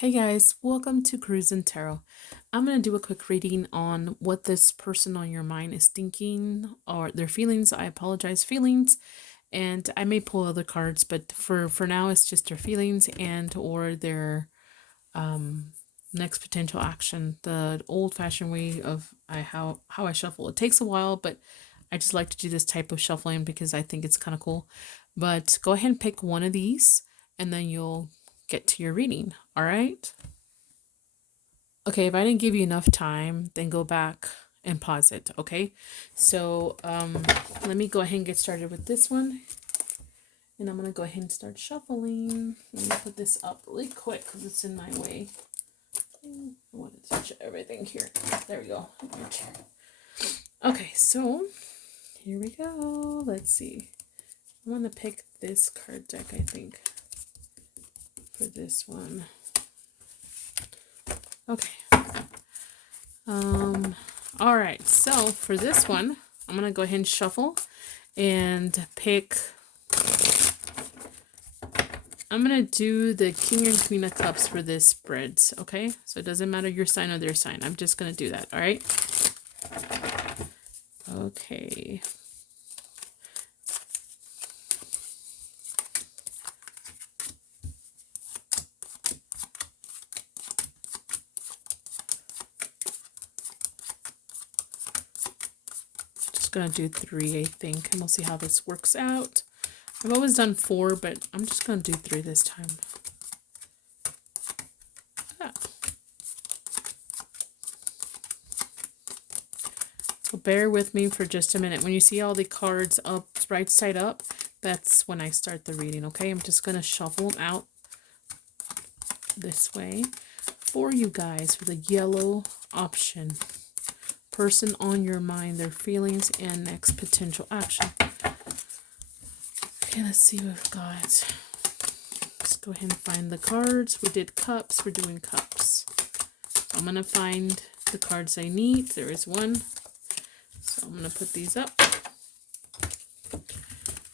Hey guys, welcome to Cruisin' Tarot. I'm going to do a quick reading on what this person on your mind is thinking or their feelings. I apologize, feelings, and I may pull other cards, but for now it's just their feelings and or their next potential action. The old-fashioned way of how I shuffle. It takes a while, but I just like to do this type of shuffling because I think it's kind of cool. But go ahead and pick one of these and then you'll get to your reading. All right? Okay, if I didn't give you enough time, then go back and pause it, okay? So let me go ahead and get started with this one. And I'm going to go ahead and start shuffling. Let me put this up really quick because it's in my way. I want to touch everything here. There we go. Okay, so here we go. Let's see. I'm going to pick this card deck, I think, for this one. Okay. All right, so for this one, I'm gonna go ahead and shuffle and pick. I'm gonna do the King and Queen of Cups for this spreads, okay? So it doesn't matter your sign or their sign. I'm just gonna do that, all right? Okay. Gonna do 3, I think, and we'll see how this works out. I've always done 4, but I'm just gonna do 3 this time. So bear with me for just a minute. When you see all the cards up right side up, that's when I start the reading, okay? I'm just gonna shuffle them out this way for you guys for the yellow option. Person on your mind, their feelings, and next potential action. Okay, let's see what we've got. Let's go ahead and find the cards. We did cups, we're doing cups. So I'm gonna find the cards I need. There is one. So I'm gonna put these up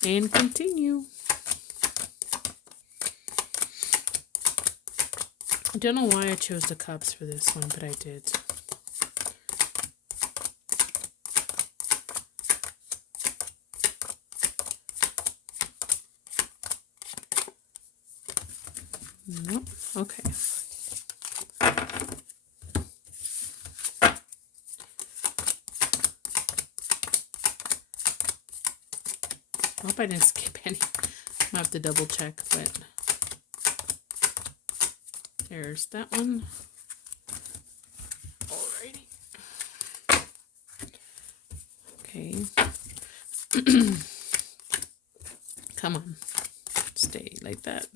and continue. I don't know why I chose the cups for this one, but I did. Nope. Okay. I hope I didn't skip any. I have to double check, but there's that one. Alrighty. Okay. Come on. Stay like that.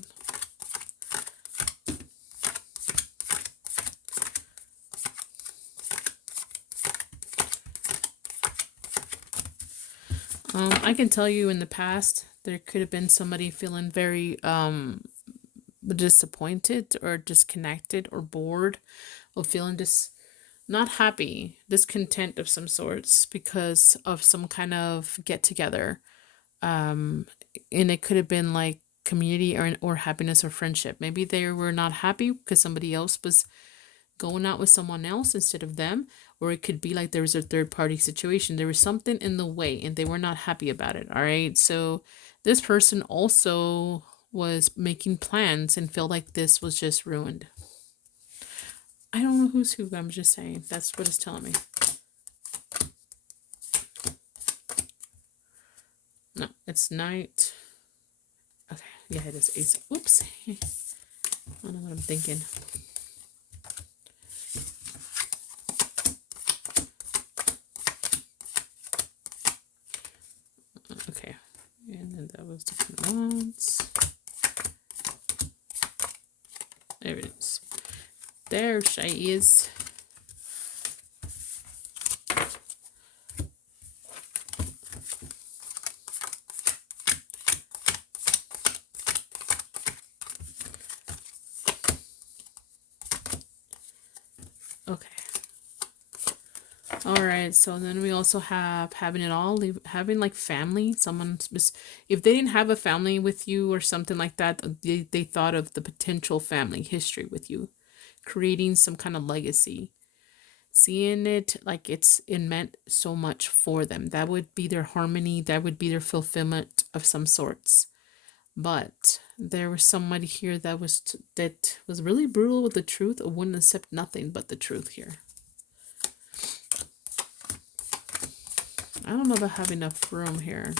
I can tell you in the past, there could have been somebody feeling very disappointed or disconnected or bored or feeling just not happy, discontent of some sorts because of some kind of get together. And it could have been like community or happiness or friendship. Maybe they were not happy because somebody else was going out with someone else instead of them, or it could be like there was a third party situation. There was something in the way and they were not happy about it. All right, so this person also was making plans and felt like this was just ruined. I don't know who's who, I'm just saying that's what it's telling me. No, it's night. Okay, yeah, it is ace. Oops. I don't know what I'm thinking. Okay, and then that was different ones. There it is. There she is. Okay. All right, so then we also have having it all, having like family, someone, if they didn't have a family with you or something like that, they thought of the potential family history with you. creating some kind of legacy, seeing it like it meant so much for them. That would be their harmony, that would be their fulfillment of some sorts. But there was somebody here that was really brutal with the truth, or wouldn't accept nothing but the truth here. I don't know if I have enough room here.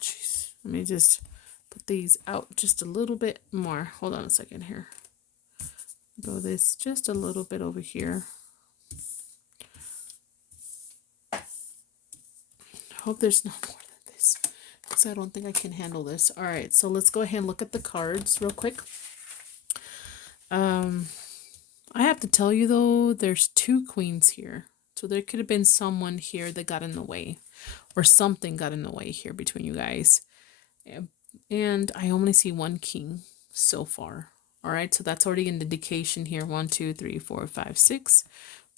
Jeez, let me just put these out just a little bit more. Hold on a second here. Go this just a little bit over here. Hope there's no more than this, because I don't think I can handle this. All right, so let's go ahead and look at the cards real quick. I have to tell you though, there's 2 queens here. So there could have been someone here that got in the way, or something got in the way here between you guys. And I only see 1 king so far. All right, so that's already an indication here. 1, 2, 3, 4, 5, 6.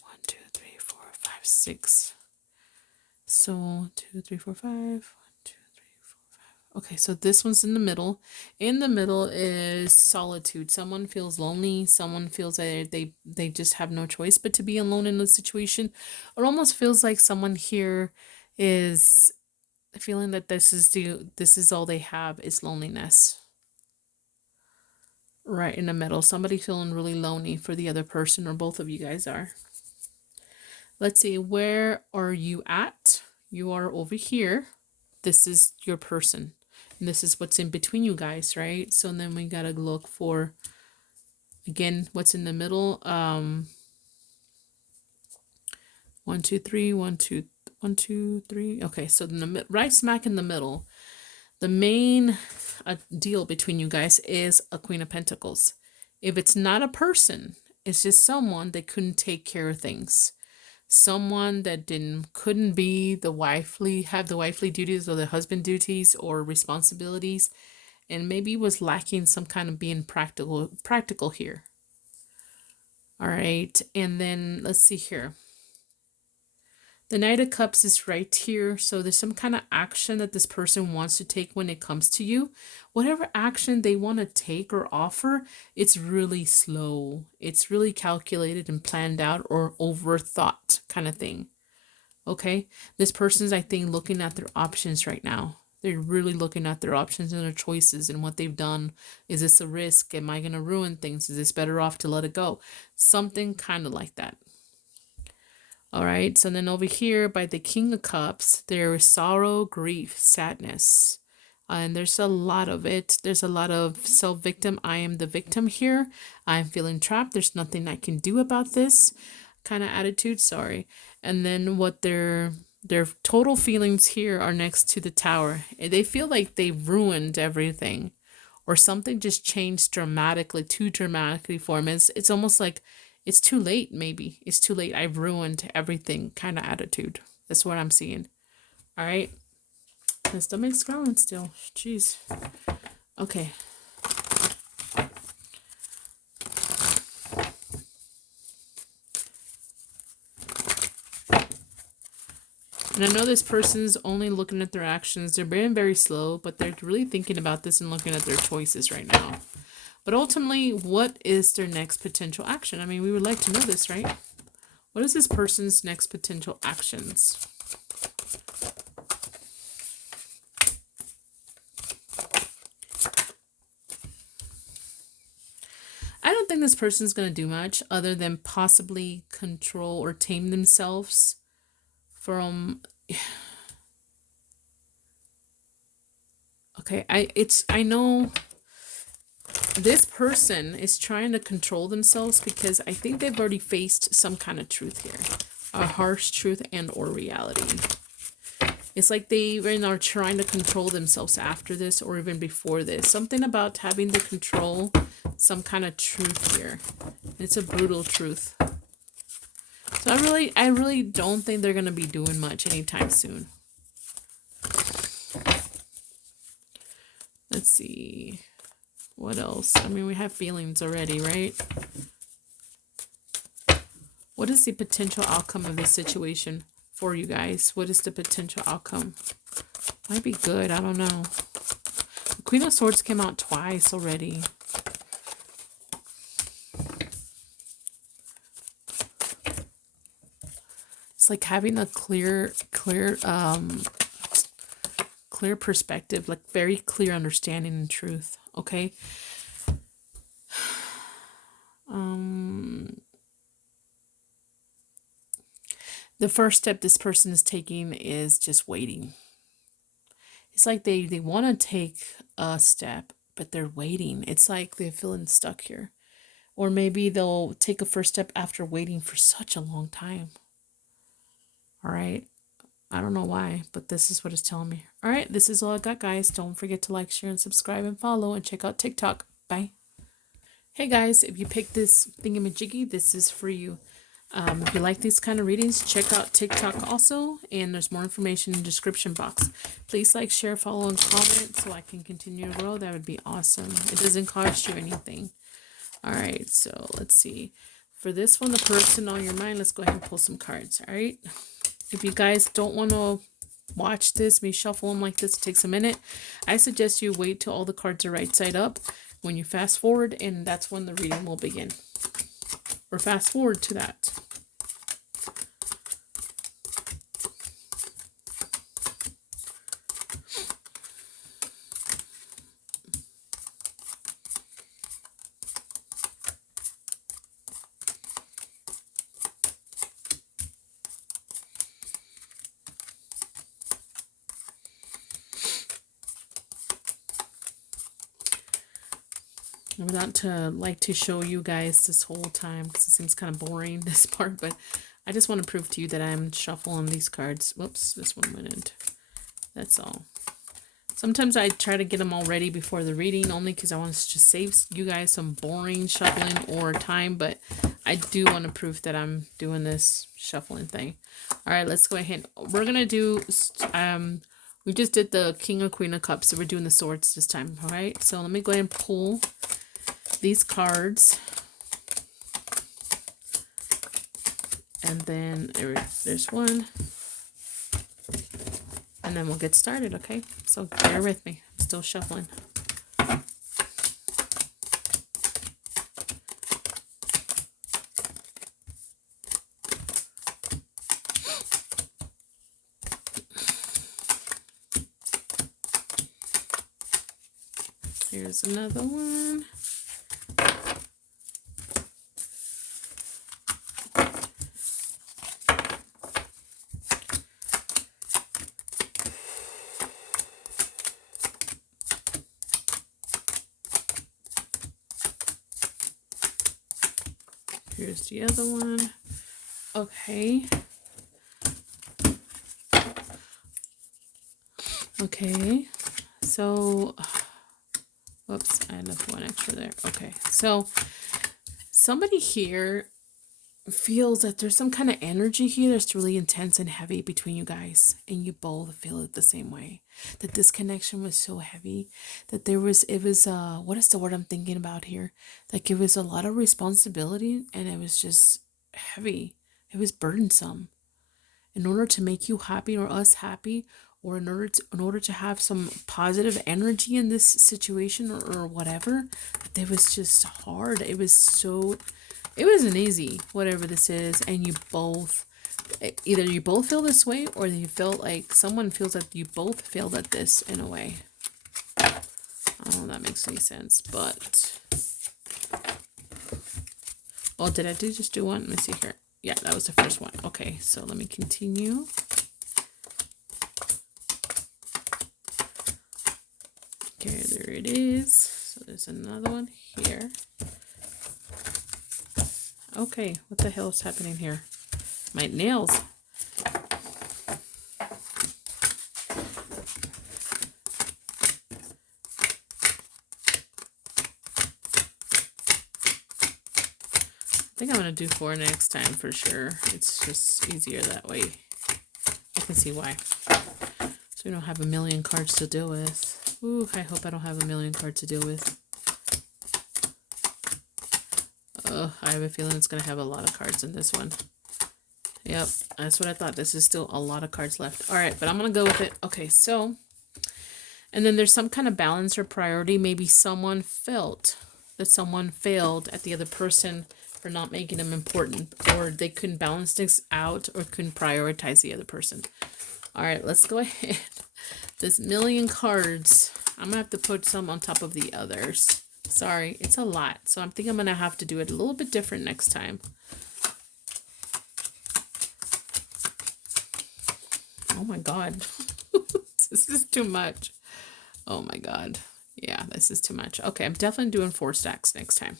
1, 2, 3, 4, 5, 6. So 2, 3, 4, 5. 1, 2, 3, 4, 5. Okay, so this one's in the middle. In the middle is solitude. Someone feels lonely. Someone feels that they just have no choice but to be alone in a situation. It almost feels like someone here is feeling that this is all they have is loneliness. Right in the middle, somebody feeling really lonely for the other person, or both of you guys are. Let's see, where are you at? You are over here. This is your person, and this is what's in between you guys, right? So then we gotta look for, again, what's in the middle. 1, 2, 3, 1, 2, 1, 2, 3. Okay, so right smack in the middle, the main deal between you guys is a Queen of Pentacles. If it's not a person, it's just someone that couldn't take care of things. Someone that couldn't be have the wifely duties or the husband duties or responsibilities, and maybe was lacking some kind of being practical here. All right, and then let's see here. The Knight of Cups is right here. So there's some kind of action that this person wants to take when it comes to you. Whatever action they want to take or offer, it's really slow. It's really calculated and planned out, or overthought kind of thing. Okay? This person's, I think, looking at their options right now. They're really looking at their options and their choices and what they've done. Is this a risk? Am I going to ruin things? Is this better off to let it go? Something kind of like that. All right, so then over here by the King of Cups, there is sorrow, grief, sadness. And there's a lot of it. There's a lot of self-victim. I am the victim here. I'm feeling trapped. There's nothing I can do about this kind of attitude. Sorry. And then what their total feelings here are next to the Tower. They feel like they've ruined everything, or something just changed too dramatically for them. It's almost like it's too late, maybe. It's too late. I've ruined everything kind of attitude. That's what I'm seeing. All right. My stomach's growling still. Jeez. Okay. And I know this person's only looking at their actions. They're being very slow, but they're really thinking about this and looking at their choices right now. But ultimately, what is their next potential action? I mean, we would like to know this, right? What is this person's next potential actions? I don't think this person's going to do much other than possibly control or tame themselves from... Okay, I know... This person is trying to control themselves because I think they've already faced some kind of truth here. A harsh truth and or reality. It's like they are trying to control themselves after this or even before this. Something about having to control some kind of truth here. It's a brutal truth. So I really don't think they're going to be doing much anytime soon. Let's see. What else? I mean, we have feelings already, right? What is the potential outcome of this situation for you guys? What is the potential outcome? Might be good. I don't know. The Queen of Swords came out twice already. It's like having a clear perspective, like very clear understanding and truth. Okay. The first step this person is taking is just waiting. It's like they want to take a step, but they're waiting. It's like they're feeling stuck here. Or maybe they'll take a first step after waiting for such a long time. All right. I don't know why, but this is what it's telling me. All right. This is all I got, guys. Don't forget to like, share, and subscribe and follow, and check out TikTok. Bye. Hey, guys, if you picked this thingamajiggy, this is for you. If you like these kind of readings, check out TikTok also, and there's more information in the description box. Please like, share, follow, and comment so I can continue to grow. That would be awesome. It doesn't cost you anything. All right, so let's see. For this one, the person on your mind, let's go ahead and pull some cards, all right? If you guys don't want to watch this, me shuffle them like this, it takes a minute. I suggest you wait till all the cards are right side up when you fast forward, and that's when the reading will begin. Or fast forward to that. I would not to like to show you guys this whole time because it seems kind of boring, this part, but I just want to prove to you that I'm shuffling these cards. Whoops, this one went in. That's all. Sometimes I try to get them all ready before the reading, only because I want to just save you guys some boring shuffling or time, but I do want to prove that I'm doing this shuffling thing. All right, let's go ahead. We're going to do, we just did the King or Queen of Cups, so we're doing the swords this time, all right? So let me go ahead and pull these cards, and then there's one, and then we'll get started. Okay, so bear with me, I'm still shuffling. Here's another one. Here's the other one. Okay. Okay. So, whoops, I left one extra there. Okay. So, somebody here feels that there's some kind of energy here that's really intense and heavy between you guys, and you both feel it the same way. That this connection was so heavy that it was what is the word I'm thinking about here? Like it was a lot of responsibility, and it was just heavy. It was burdensome. In order to make you happy or us happy, or in order to have some positive energy in this situation or whatever, it was just hard. It wasn't easy, whatever this is, and you both, either you both feel this way, or you felt like someone feels that you both failed at this in a way. I don't know if that makes any sense, but... Oh, did I just do one? Let me see here. Yeah, that was the first one. Okay, so let me continue. Okay, there it is. So there's another one here. Okay, what the hell is happening here? My nails. I think I'm going to do 4 next time for sure. It's just easier that way. I can see why. So we don't have a million cards to deal with. Ooh, I hope I don't have a million cards to deal with. I have a feeling it's going to have a lot of cards in this one. Yep, that's what I thought. This is still a lot of cards left. All right, but I'm going to go with it. Okay, so, and then there's some kind of balance or priority. Maybe someone felt that someone failed at the other person for not making them important, or they couldn't balance things out, or couldn't prioritize the other person. All right, let's go ahead. This million cards, I'm gonna have to put some on top of the others. Sorry, it's a lot, so I think I'm gonna have to do it a little bit different next time. Oh my god. This is too much. Oh my god. Yeah, this is too much. Okay, I'm definitely doing 4 stacks next time.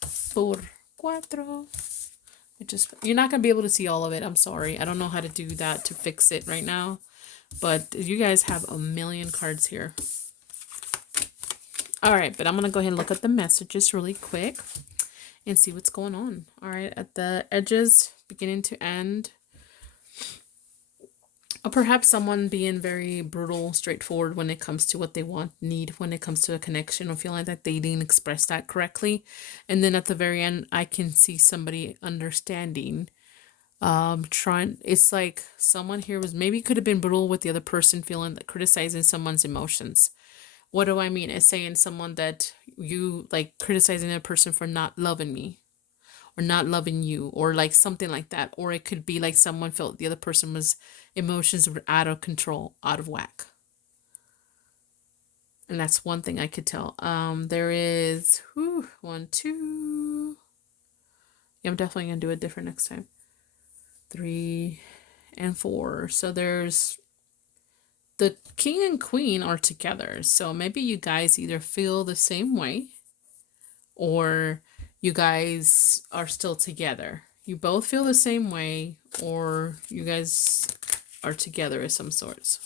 4, 4. You're not gonna be able to see all of it. I'm sorry. I don't know how to do that to fix it right now. But you guys have a million cards here. All right, but I'm gonna go ahead and look at the messages really quick and see what's going on. All right, at the edges, beginning to end. Or perhaps someone being very brutal, straightforward when it comes to what they want, need, when it comes to a connection, or feeling like they didn't express that correctly. And then at the very end, I can see somebody understanding, it's like someone here was maybe could have been brutal with the other person, feeling that criticizing someone's emotions. What do I mean? It's saying someone that you like criticizing a person for not loving me, or not loving you, or like something like that. Or it could be like someone felt the other person was emotions were out of control, out of whack. And that's one thing I could tell. There is 1, 2. Yeah, I'm definitely gonna do it different next time. 3 and 4. So there's the king and queen are together. So maybe you guys either feel the same way, or you guys are still together. You both feel the same way, or you guys are together of some sorts.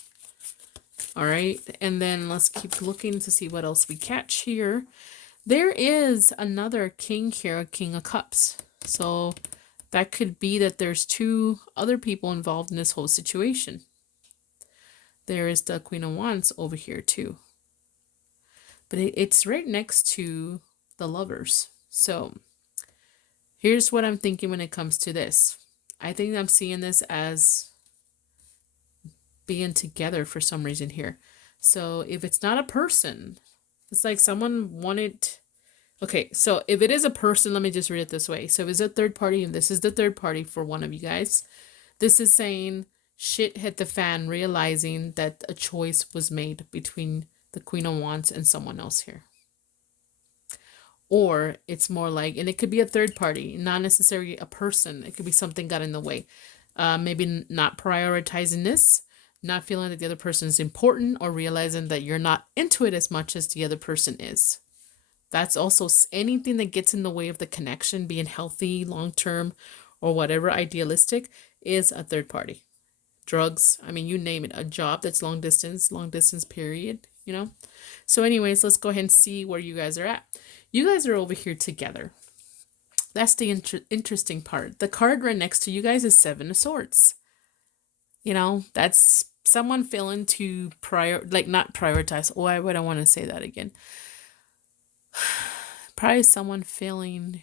All right, and then let's keep looking to see what else we catch here. There is another king here, a king of cups. So that could be that there's 2 other people involved in this whole situation. There is the queen of wands over here too. But it's right next to the lovers. So here's what I'm thinking when it comes to this. I think I'm seeing this as being together for some reason here. So if it's not a person, it's like someone wanted. Okay, so if it is a person, let me just read it this way. So if it's a third party, and this is the third party for one of you guys, this is saying shit hit the fan, realizing that a choice was made between the Queen of Wands and someone else here. Or it's more like, and it could be a third party, not necessarily a person. It could be something got in the way. Maybe not prioritizing this, not feeling that the other person is important, or realizing that you're not into it as much as the other person is. That's also anything that gets in the way of the connection being healthy, long-term, or whatever idealistic is a third party. Drugs, I mean, you name it, a job that's long distance period, you know? So anyways, let's go ahead and see where you guys are at. You guys are over here together. That's the interesting part. The card right next to you guys is 7 of Swords. You know, that's someone feeling to not prioritize. Why would I want to say that again? Probably someone failing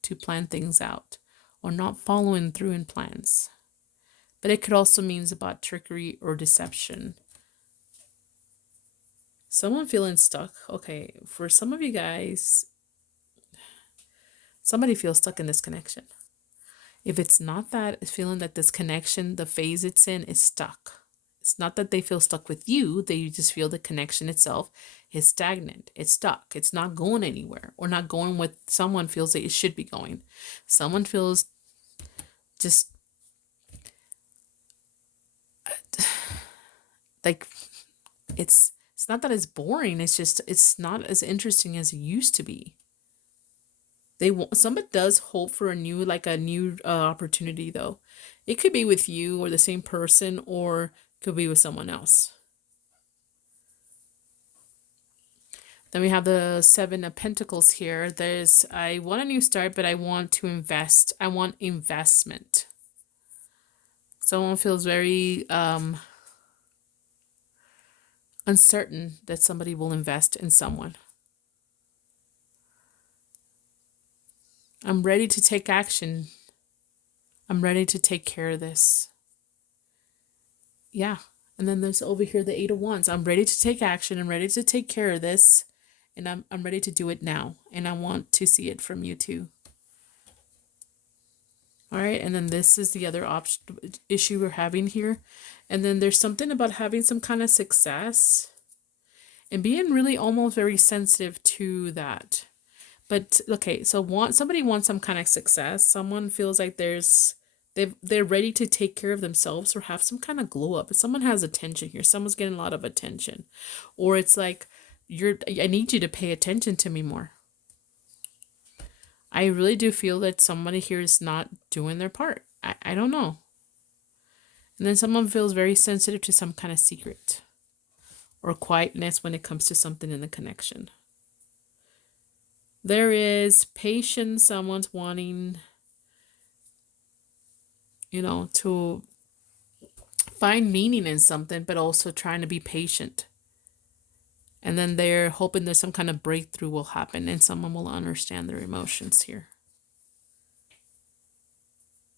to plan things out, or not following through in plans. But it could also mean about trickery or deception. Someone feeling stuck. Okay, for some of you guys, somebody feels stuck in this connection. If it's not that, it's feeling that this connection, the phase it's in, is stuck. It's not that they feel stuck with you. They just feel the connection itself is stagnant. It's stuck. It's not going anywhere, or not going with someone feels that it should be going. Someone feels just like it's not that it's boring. It's just, it's not as interesting as it used to be. Somebody does hope for a new opportunity though. It could be with you or the same person, or could be with someone else. Then we have the 7 of Pentacles here. I want a new start, but I want to invest. I want investment. Someone feels very uncertain that somebody will invest in someone. I'm ready to take action. I'm ready to take care of this. Yeah. And then there's over here the 8 of Wands. I'm ready to take action. I'm ready to take care of this. And I'm ready to do it now. And I want to see it from you too. All right, and then this is the other issue we're having here. And then there's something about having some kind of success and being really almost very sensitive to that. But okay, so somebody wants some kind of success. Someone feels like they're ready to take care of themselves or have some kind of glow up. Someone has attention here. Someone's getting a lot of attention. Or it's like I need you to pay attention to me more. I really do feel that somebody here is not doing their part. I don't know. And then someone feels very sensitive to some kind of secret or quietness when it comes to something in the connection. There is patience. Someone's wanting, to find meaning in something, but also trying to be patient. And then they're hoping that some kind of breakthrough will happen and someone will understand their emotions here.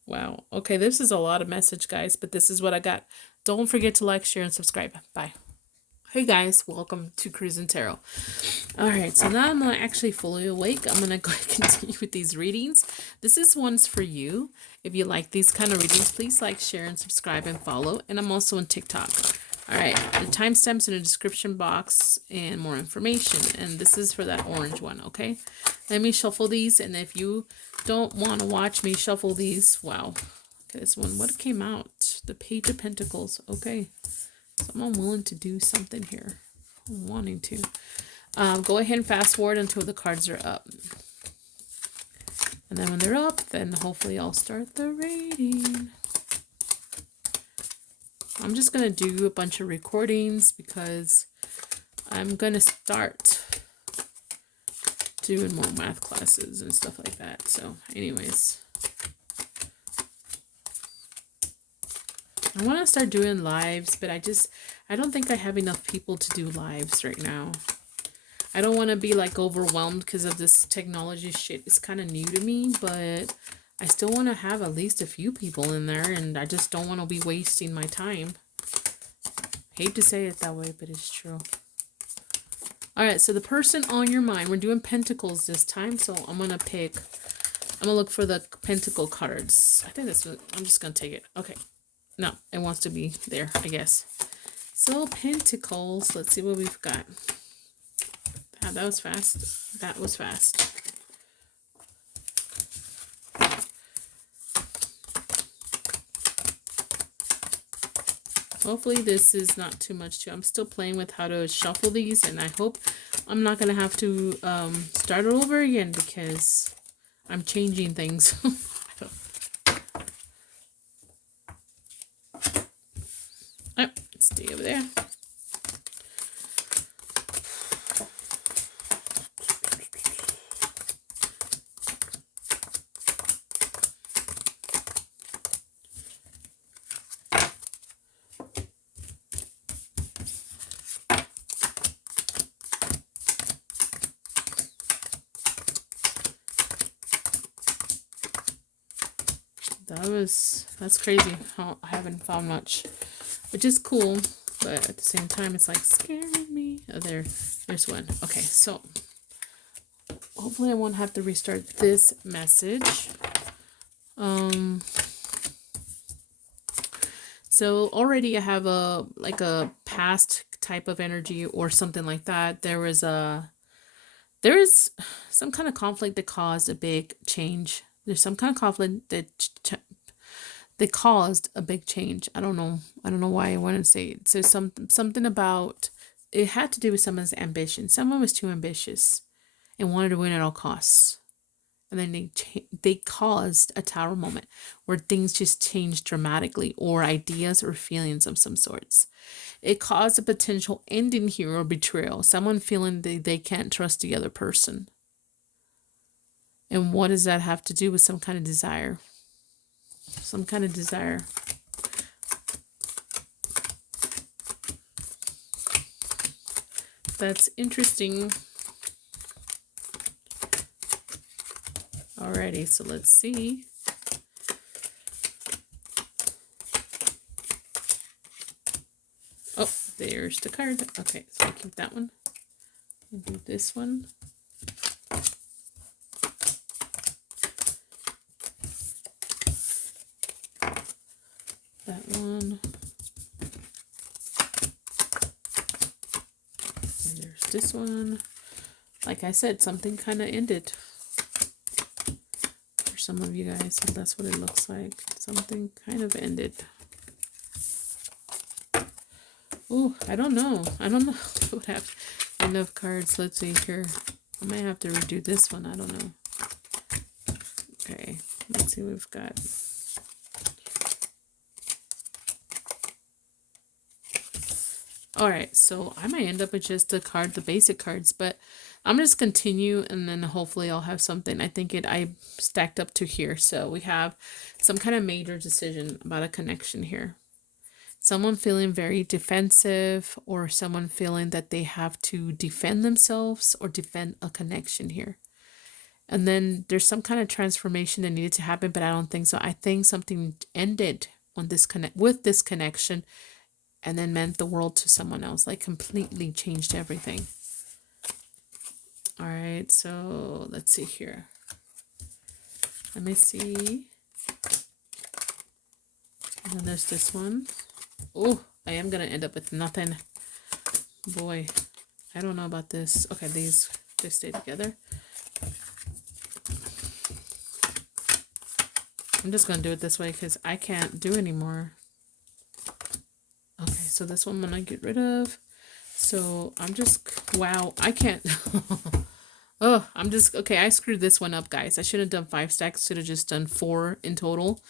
Wow. Okay, this is a lot of message, guys, but this is what I got. Don't forget to like, share, and subscribe. Bye. Hey guys, welcome to Cruising Tarot. All right, so now I'm actually fully awake. I'm gonna go continue with these readings. This one's for you. If you like these kind of readings, please like, share, and subscribe and follow. And I'm also on TikTok. All right, the timestamps in the description box and more information. And this is for that orange one, okay? Let me shuffle these, and if you don't want to watch me shuffle these, wow. Okay, this one, what came out? The Page of Pentacles, okay. So I'm willing to do something here. I'm wanting to. Go ahead and fast forward until the cards are up. And then when they're up, then hopefully I'll start the reading. I'm just going to do a bunch of recordings because I'm going to start doing more math classes and stuff like that. So anyways, I want to start doing lives, but I don't think I have enough people to do lives right now. I don't want to be like overwhelmed because of this technology shit. It's kind of new to me, but I still want to have at least a few people in there, and I just don't want to be wasting my time. Hate to say it that way, but it's true. All right, so the person on your mind, we're doing pentacles this time, so I'm going to look for the pentacle cards. I think I'm just going to take it. Okay. No, it wants to be there, I guess. So, pentacles. Let's see what we've got. That was fast. That was fast. Hopefully this is not too much too. I'm still playing with how to shuffle these, and I hope I'm not going to have to start over again because I'm changing things. Oh, stay over there. That's crazy how I haven't found much, which is cool, but at the same time it's like scaring me. Oh, there's one. Okay, so hopefully I won't have to restart this message. So already I have a past type of energy or something like that. There is some kind of conflict that caused a big change. There's some kind of conflict that caused a big change. I don't know why I want to say it. So something about it had to do with someone's ambition. Someone was too ambitious and wanted to win at all costs. And then they caused a tower moment where things just changed dramatically, or ideas or feelings of some sorts. It caused a potential ending here or betrayal. Someone feeling they can't trust the other person. And what does that have to do with some kind of desire? Some kind of desire. That's interesting. Alrighty, so let's see. Oh, there's the card. Okay, so I keep that one. I'll do this one. That one. And there's this one. Like I said, something kind of ended. For some of you guys, so that's what it looks like. Something kind of ended. Oh, I don't know. I don't know what happened. Enough cards. Let's see here. I might have to redo this one. I don't know. Okay, let's see what we've got. All right, so I might end up with just the basic cards, but I'm just continue, and then hopefully I'll have something. I think I stacked up to here. So we have some kind of major decision about a connection here. Someone feeling very defensive, or someone feeling that they have to defend themselves or defend a connection here. And then there's some kind of transformation that needed to happen, but I don't think so. I think something ended on with this connection, and then meant the world to someone else, like completely changed everything. All right, so let's see here. Let me see. And then there's this one. Oh, I am going to end up with nothing. Boy, I don't know about this. Okay, they stay together. I'm just going to do it this way because I can't do anymore. Okay, so this one I'm going to get rid of. So I'm just, wow, I can't. Oh, I'm just, okay, I screwed this one up, guys. I should have done 5 stacks. Should have just done 4 in total.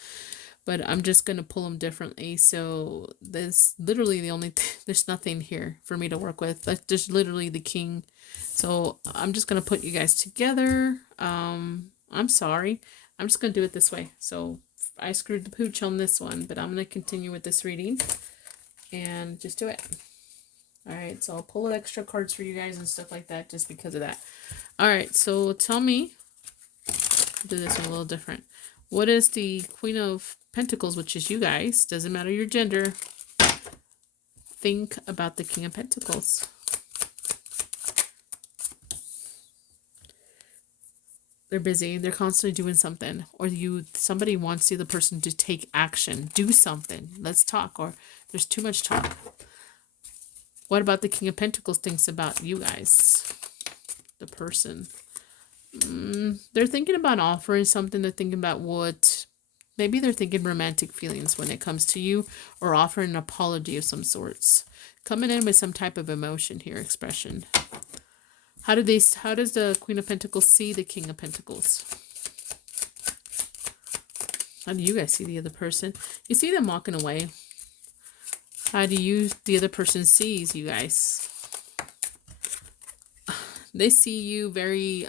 But I'm just going to pull them differently. So there's literally the only, there's nothing here for me to work with. There's literally the king. So I'm just going to put you guys together. I'm sorry. I'm just going to do it this way. So I screwed the pooch on this one, but I'm going to continue with this reading and just do it. All right, so I'll pull extra cards for you guys and stuff like that just because of that. All right, so tell me, I'll do this one a little different. What is the Queen of Pentacles, which is you guys, doesn't matter your gender, think about the King of Pentacles? They're busy. They're constantly doing something. Or somebody wants the other person to take action. Do something. Let's talk. Or there's too much talk. What about the King of Pentacles thinks about you guys? The person. They're thinking about offering something. They're thinking about what... Maybe they're thinking romantic feelings when it comes to you. Or offering an apology of some sorts. Coming in with some type of emotion here, expression. How does the Queen of Pentacles see the King of Pentacles? How do you guys see the other person? You see them walking away. How do the other person sees you guys? They see you very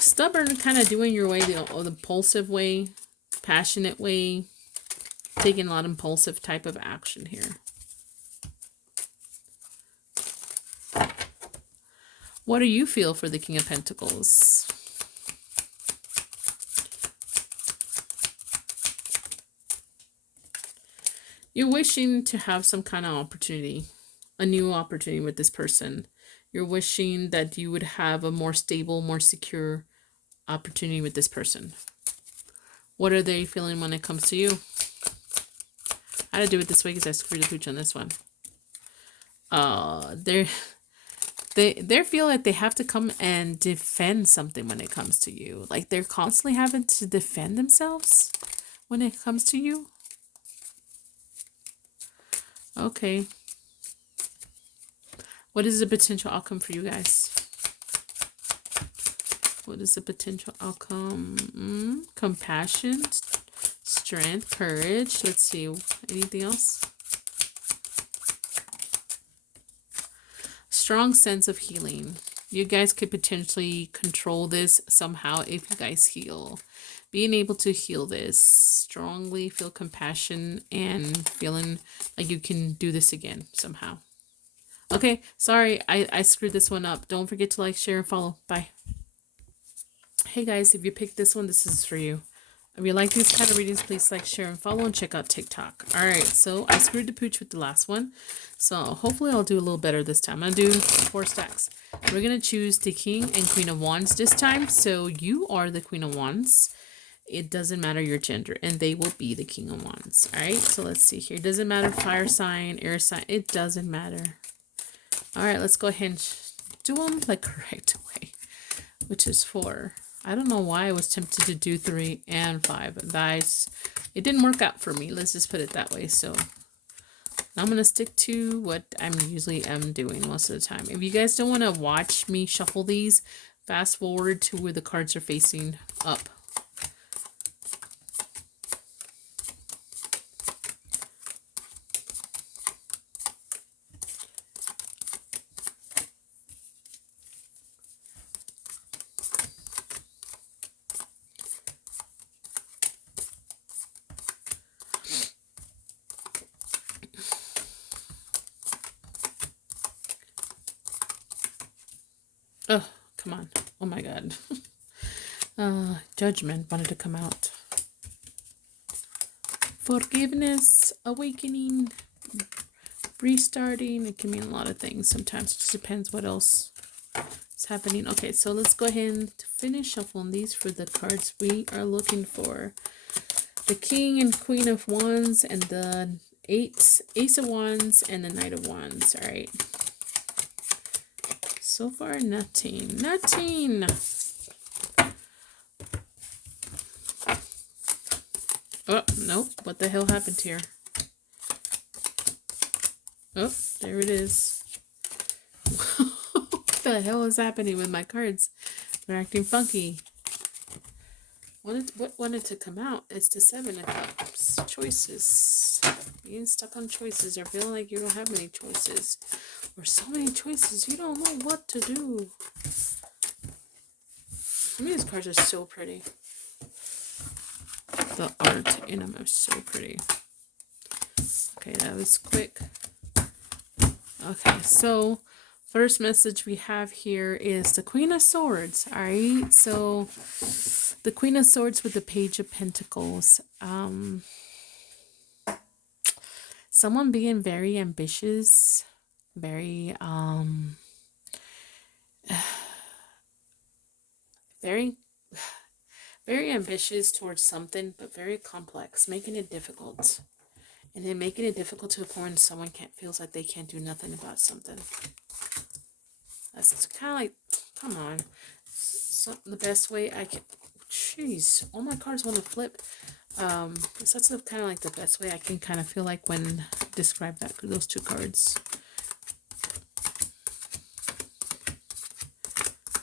stubborn, kind of doing your way, the impulsive way, passionate way, taking a lot of impulsive type of action here. What do you feel for the King of Pentacles? You're wishing to have some kind of opportunity, a new opportunity with this person. You're wishing that you would have a more stable, more secure opportunity with this person. What are they feeling when it comes to you? I had to do it this way because I screwed the pooch on this one. They feel like they have to come and defend something when it comes to you. Like they're constantly having to defend themselves when it comes to you. Okay. What is the potential outcome for you guys? What is the potential outcome? Compassion, strength, courage. Let's see. Anything else? Strong sense of healing. You guys could potentially control this somehow if you guys heal. Being able to heal this. Strongly feel compassion and feeling like you can do this again somehow. Okay, sorry, I screwed this one up. Don't forget to like, share, and follow. Bye. Hey guys, if you picked this one, this is for you. If you like these kind of readings, please like, share, and follow, and check out TikTok. Alright, so I screwed the pooch with the last one. So hopefully I'll do a little better this time. I'm going to do 4 stacks. We're going to choose the King and Queen of Wands this time. So you are the Queen of Wands. It doesn't matter your gender, and they will be the King of Wands. All right, so let's see here. It doesn't matter fire sign, air sign. It doesn't matter. All right, let's go ahead and do them the correct way, which is 4. I don't know why I was tempted to do 3 and 5. But guys, it didn't work out for me. Let's just put it that way. So I'm going to stick to what I'm usually doing most of the time. If you guys don't want to watch me shuffle these, fast forward to where the cards are facing up. Oh, come on. Oh my God. Judgment wanted to come out. Forgiveness, awakening, restarting. It can mean a lot of things. Sometimes it just depends what else is happening. Okay, so let's go ahead and finish shuffling these for the cards we are looking for. The King and Queen of Wands and the Ace of Wands and the Knight of Wands. All right. So far, nothing. Nothing. Oh, nope. What the hell happened here? Oh, there it is. What the hell is happening with my cards? They're acting funky. What wanted to come out is the 7 of Cups. Choices. Being stuck on choices or feeling like you don't have any choices. Or so many choices, you don't know what to do. I mean, these cards are so pretty. The art in them are so pretty. Okay, that was quick. Okay, so first message we have here is the Queen of Swords. All right, so the Queen of Swords with the Page of Pentacles. Someone being very ambitious, very very ambitious towards something, but very complex, making it difficult. And then making it difficult to a point when someone feels like they can't do nothing about something. That's kind of like, come on. So the best way I can, jeez, all my cards want to flip. So that's kind of like the best way I can kind of feel like when describe that, those two cards.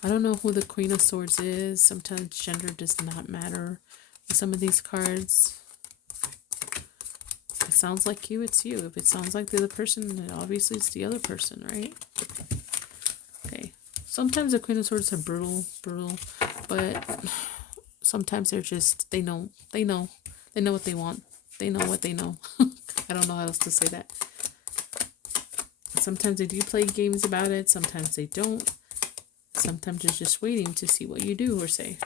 I don't know who the Queen of Swords is. Sometimes gender does not matter with some of these cards. If it sounds like you, it's you. If it sounds like the other person, then obviously it's the other person, right? Okay. Sometimes the Queen of Swords are brutal, but sometimes they're just, they know what they want. They know what they know. I don't know how else to say that. Sometimes they do play games about it. Sometimes they don't. Sometimes you're just waiting to see what you do or say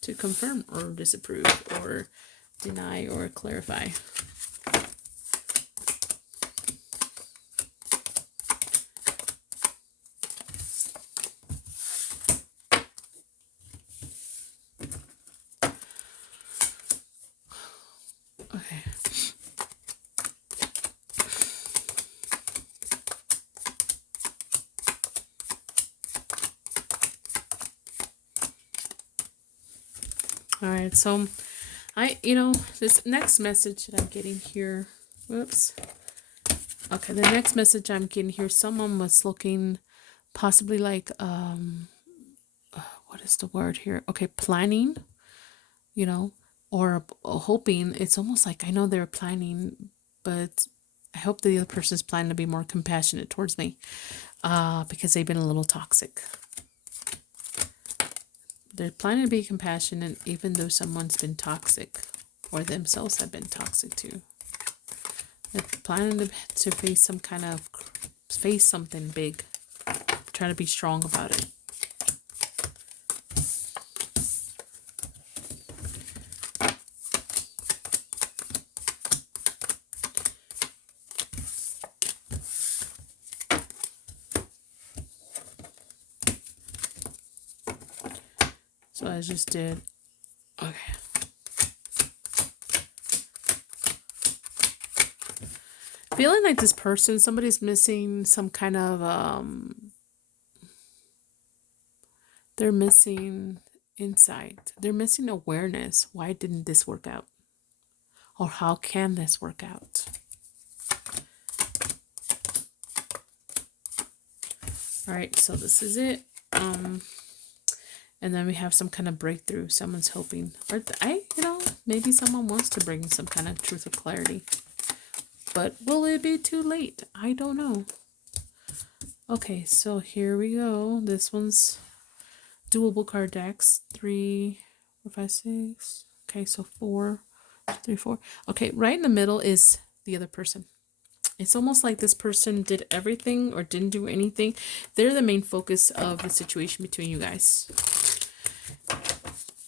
to confirm or disapprove or deny or clarify. Okay. All right, so this next message that I'm getting here, whoops. Okay, the next message I'm getting here, someone was looking possibly like, what is the word here? Okay, planning, or hoping. It's almost like I know they're planning, but I hope the other person's planning to be more compassionate towards me, because they've been a little toxic. They're planning to be compassionate even though someone's been toxic or themselves have been toxic too. They're planning to face something big. Try to be strong about it. So I just did, okay. feeling like this person, somebody's missing some kind of, they're missing insight. They're missing awareness. Why didn't this work out? Or how can this work out? All right, so this is it. And then we have some kind of breakthrough. Someone's hoping, or maybe someone wants to bring some kind of truth or clarity. But will it be too late? I don't know. Okay, so here we go. This one's doable card decks. 3, 4, 5, 6. Okay, so 4, 3, 4. Okay, right in the middle is the other person. It's almost like this person did everything or didn't do anything. They're the main focus of the situation between you guys.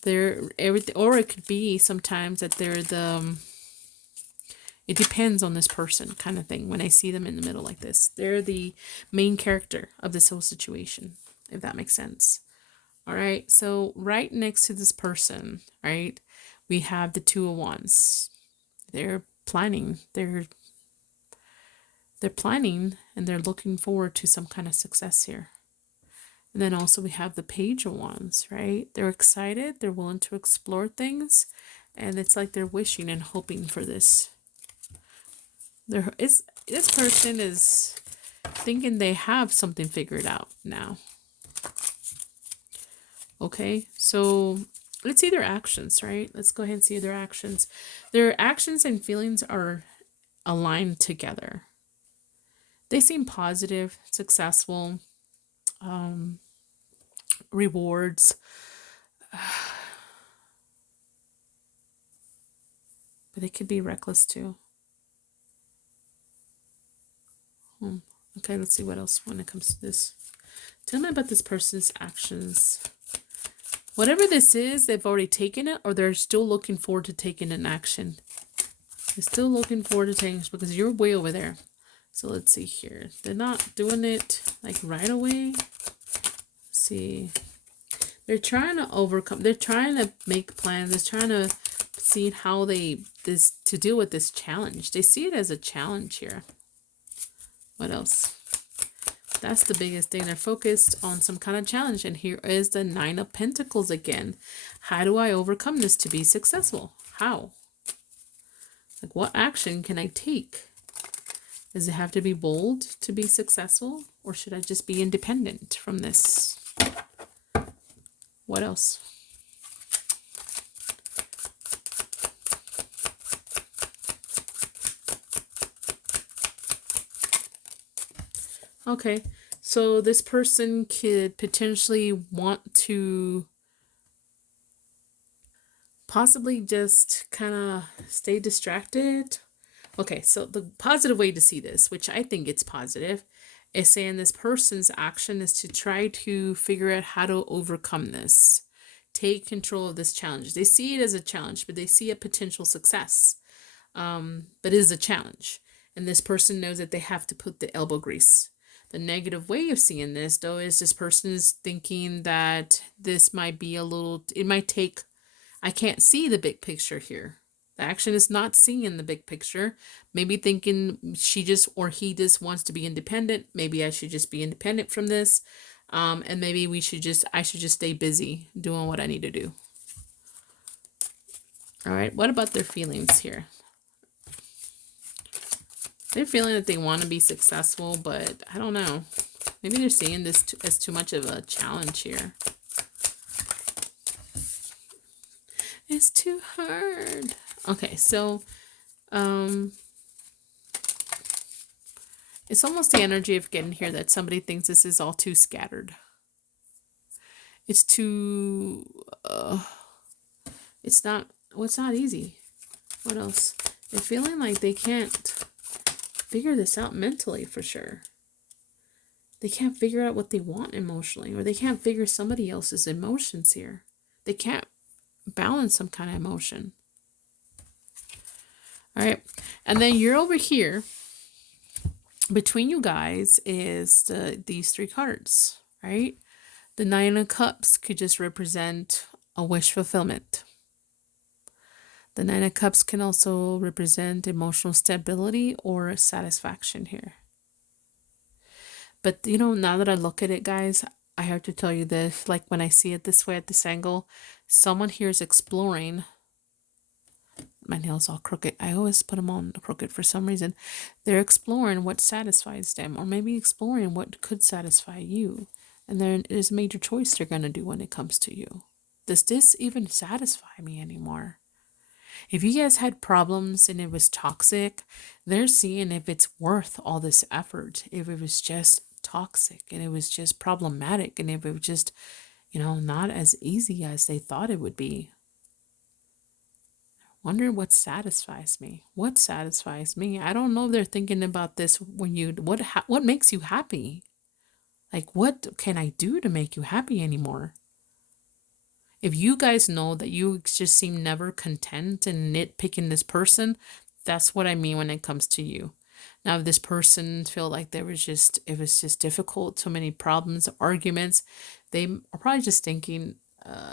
They're everything, or it could be sometimes that they're the, it depends on this person kind of thing. When I see them in the middle like this, they're the main character of this whole situation, if that makes sense. All right, so right next to this person, right, we have the Two of Wands. They're planning. They're planning and they're looking forward to some kind of success here. And then also we have the Page of Wands, right? They're excited. They're willing to explore things. And it's like they're wishing and hoping for this. This person is thinking they have something figured out now. Okay, so let's see their actions, right? Let's go ahead and see their actions. Their actions and feelings are aligned together. They seem positive, successful, rewards. But they could be reckless too. Okay, let's see what else when it comes to this. Tell me about this person's actions. Whatever this is, they've already taken it, or they're still looking forward to taking an action. They're still looking forward to taking it because you're way over there. So let's see here. They're not doing it like right away. Let's see. They're trying to overcome. They're trying to make plans. They're trying to see how to deal with this challenge. They see it as a challenge here. What else? That's the biggest thing. They're focused on some kind of challenge. And here is the Nine of Pentacles again. How do I overcome this to be successful? How? Like, what action can I take? Does it have to be bold to be successful? Or should I just be independent from this? What else? Okay, so this person could potentially want to possibly just kind of stay distracted. Okay, so the positive way to see this, which I think it's positive, is saying this person's action is to try to figure out how to overcome this. Take control of this challenge. They see it as a challenge, but they see a potential success. But it is a challenge. And this person knows that they have to put the elbow grease. The negative way of seeing this, though, is this person is thinking that this might be it might take, I can't see the big picture here. The action is not seeing the big picture. Maybe thinking he just wants to be independent. Maybe I should just be independent from this. And maybe I should just stay busy doing what I need to do. All right, what about their feelings here? They're feeling that they want to be successful, but I don't know. Maybe they're seeing this as too much of a challenge here. It's too hard. Okay, so it's almost the energy of getting here that somebody thinks this is all too scattered. It's too it's not easy. What else? They're feeling like they can't figure this out mentally for sure. They can't figure out what they want emotionally, or they can't figure somebody else's emotions here. They can't balance some kind of emotion. All right, and then you're over here. Between you guys is these three cards, right? The Nine of Cups could just represent a wish fulfillment. The Nine of Cups can also represent emotional stability or satisfaction here. But now that I look at it, guys, I have to tell you this. Like when I see it this way at this angle, someone here is exploring. My nails all crooked. I always put them on crooked for some reason. They're exploring what satisfies them, or maybe exploring what could satisfy you. And there is a major choice they're going to do when it comes to you. Does this even satisfy me anymore? If you guys had problems and it was toxic, they're seeing if it's worth all this effort. If it was just toxic and it was just problematic, and if it was just, not as easy as they thought it would be. Wonder what satisfies me. What satisfies me? I don't know if they're thinking about this when what makes you happy? Like, what can I do to make you happy anymore? If you guys know that you just seem never content and nitpicking this person, that's what I mean when it comes to you. Now, if this person feel like it was just difficult, so many problems, arguments, they are probably just thinking,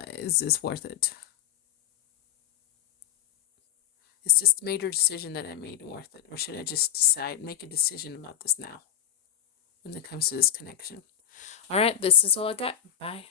is this worth it? Is this major decision that I made worth it? Or should I just make a decision about this now when it comes to this connection? All right, this is all I got. Bye.